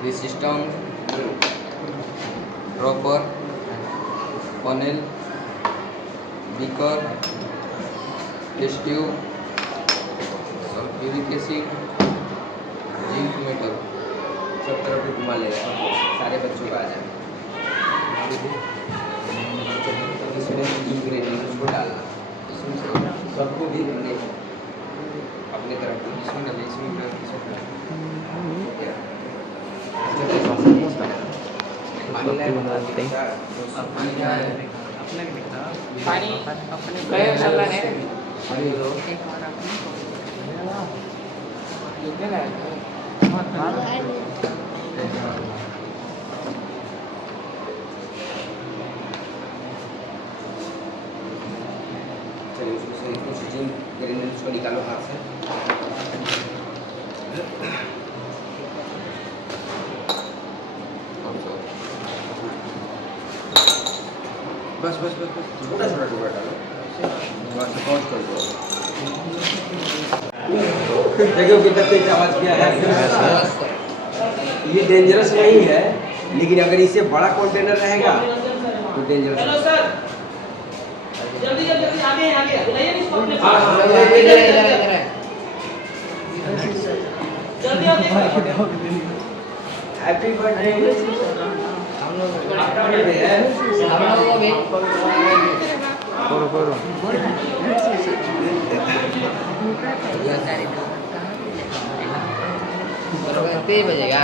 The system, dropper, funnel, beaker, test tube, sulfuric acid, zinc metal. सब तरफ भी घुमा ले रहा है, सारे बच्चों का आ जाए। इसमें इंग्रेडिएंट उसको डालना, इसमें से सबको भी नहीं अपने तरफ को इसमें डाले, इसमें डाले, इसमें डाले। पानी गए चलना है चलिए उसमें कुछ जिंक ग्रेन्यूल्स को निकालो हाथ से। बस बस बस बस छोटा छोटा टुकड़ा डालो, बस पहुँच कर दो। देखो कितना तेज आवाज किया है। ये डेंजरस नहीं है, लेकिन अगर इससे बड़ा कंटेनर रहेगा तो डेंजरस है। जल्दी जल्दी आगे आगे बताइए इसको अपने जल्दी आओ हैप्पी बर्थडे हम लोग को भी करो करो तेज बजेगा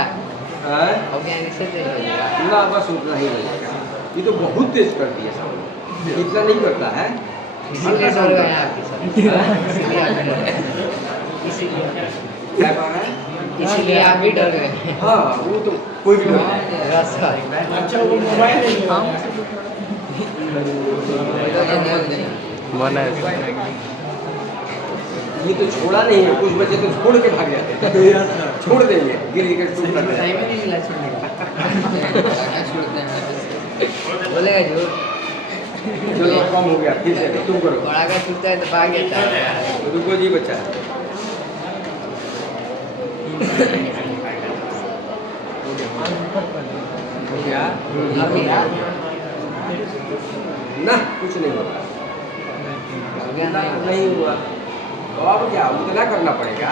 हैं ऑर्गेनिक से तेज बजेगा ना, बस उतना ही बजेगा। ये तो बहुत तेज कर दिया सब, इतना नहीं करता है। इसीलिए डर गए आपके सब इसीलिए आप भी डर गए। हाँ वो तो कोई भी डर नहीं। रास्ता अच्छा वो मोबाइल ये तो छोड़ा नहीं है, कुछ बच्चे तो छोड़ के भाग जाते हैं। छोड़ देंगे गिर गिर टूट टाइम ही नहीं मिला छोड़ने का बोलेगा झूठ चलो कम हो गया, फिर से तुम करो। बड़ा का छूटता है तो भाग जाता है रुको जी बच्चा। हो गया ना, कुछ नहीं होगा, नहीं हुआ तो अब क्या उतना करना पड़ेगा।